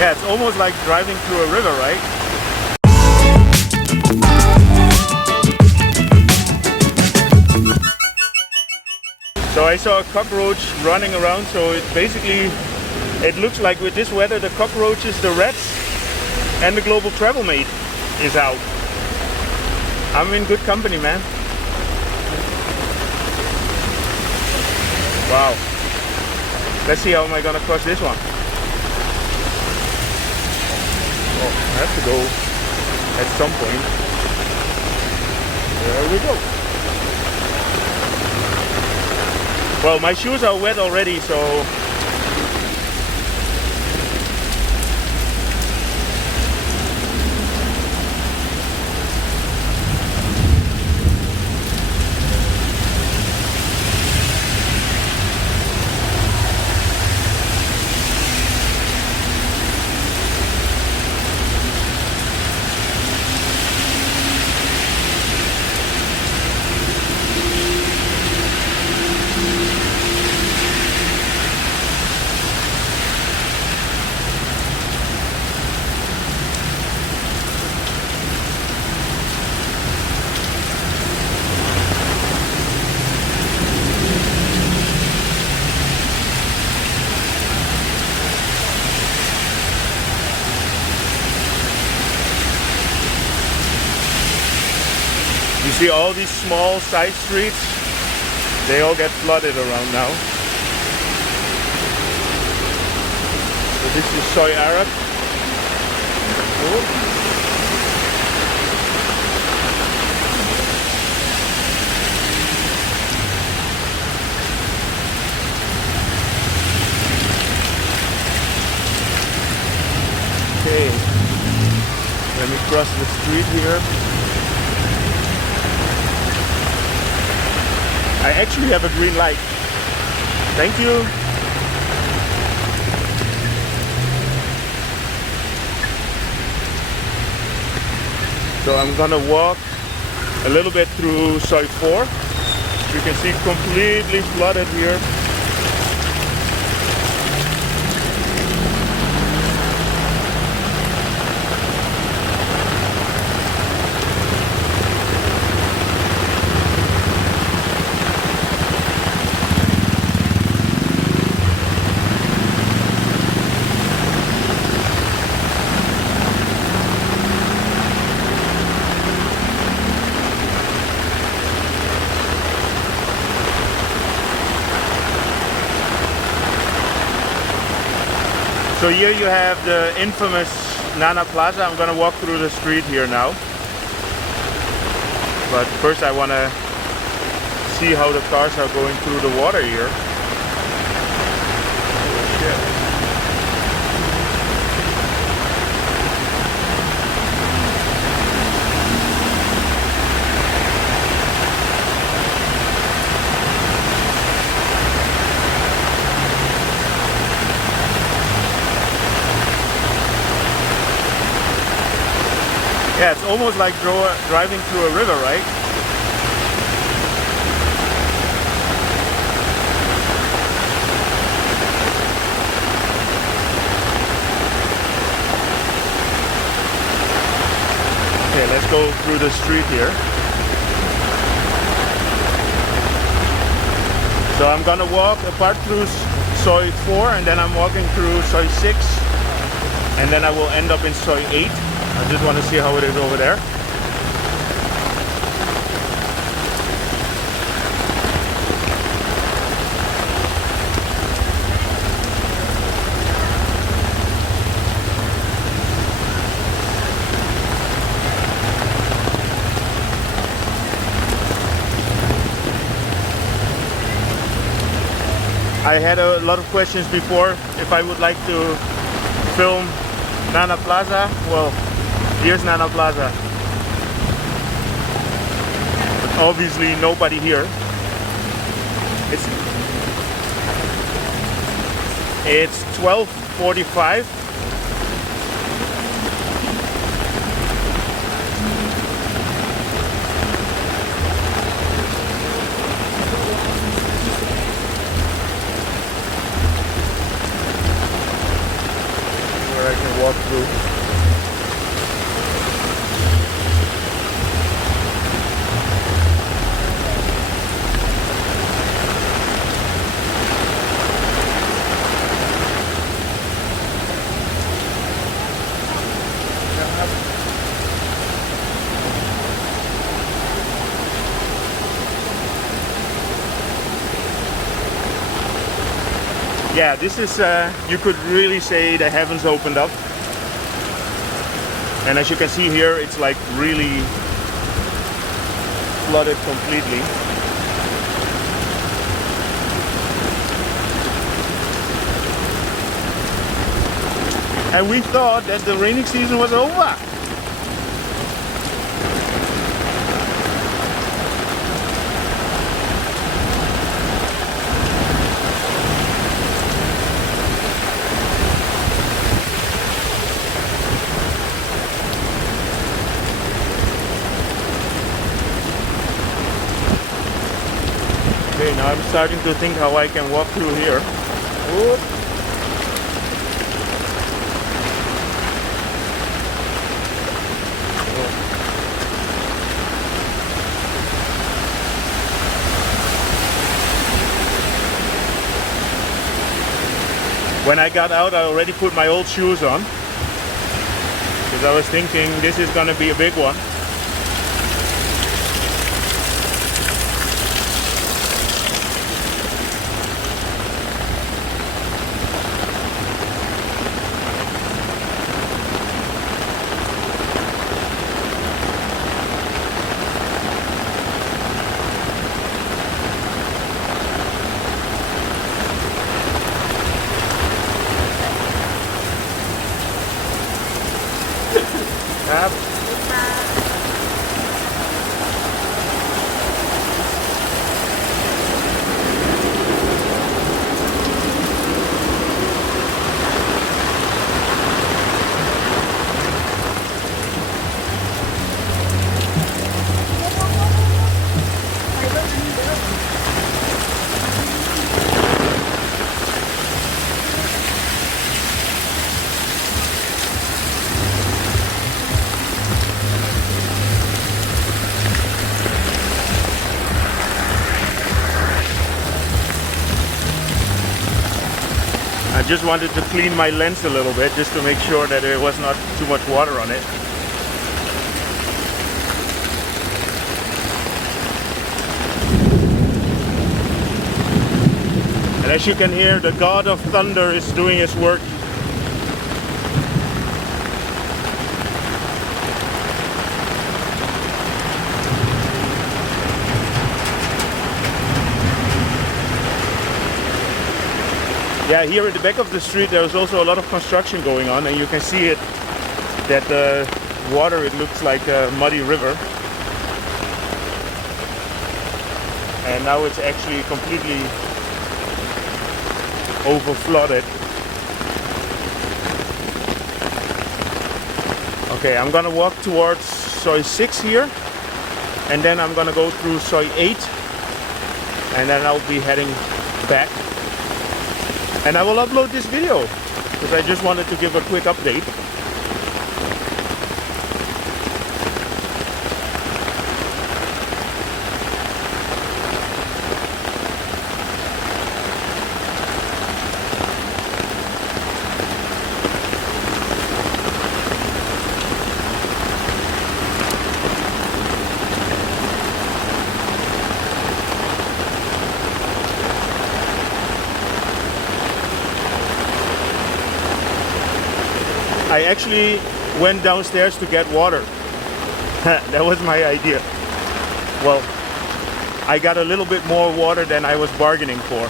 Yeah, it's almost like driving through a river, right? So I saw a cockroach running around, so it looks like with this weather the cockroaches, the rats and the global travel mate is out. I'm in good company, man. Wow. Let's see how am I gonna cross this one. Oh, I have to go at some point. There we go. Well, my shoes are wet already, so you see all these small side streets, they all get flooded around now. So this is Soi Arab. Oh. Okay, let me cross the street here. I actually have a green light. Thank you. So I'm gonna walk a little bit through Soi 4. You can see completely flooded here. So here you have the infamous Nana Plaza. I'm gonna walk through the street here now. But first I wanna see how the cars are going through the water here. Oh, shit. Yeah, it's almost like driving through a river, right? Okay, let's go through the street here. So I'm gonna walk apart through Soi 4 and then I'm walking through Soi 6 and then I will end up in Soi 8. I just want to see how it is over there. I had a lot of questions before if I would like to film Nana Plaza. Well, here's Nana Plaza. But obviously nobody here. It's 12:45. Where I can Yeah, this is, you could really say the heavens opened up. And as you can see here, it's like really flooded completely. And we thought that the rainy season was over. Okay, now I'm starting to think how I can walk through here. Whoop. When I got out, I already put my old shoes on because I was thinking this is gonna be a big one. I just wanted to clean my lens a little bit just to make sure that there was not too much water on it. And as you can hear, the God of Thunder is doing his work. Yeah, here at the back of the street there's also a lot of construction going on, and you can see it, that the water, it looks like a muddy river. And now it's actually completely over flooded. Okay, I'm gonna walk towards Soi 6 here, and then I'm gonna go through Soi 8, and then I'll be heading back. And I will upload this video because I just wanted to give a quick update. I actually went downstairs to get water. That was my idea. Well, I got a little bit more water than I was bargaining for.